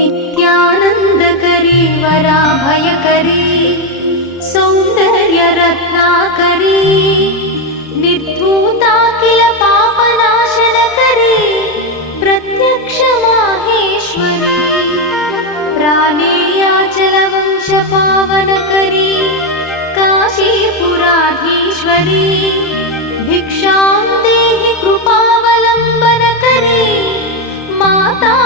नित्यानन्दकरी वराभयकरी सौन्दर्यरत्नाकरी निर्धूताखिल पापनाशनकरी प्रत्यक्षमाहेश्वरी प्राणेयाचलवंशपावनकरी काशीपुराधीश्वरी भिक्षां देहि कृपावलम्बनकरी माता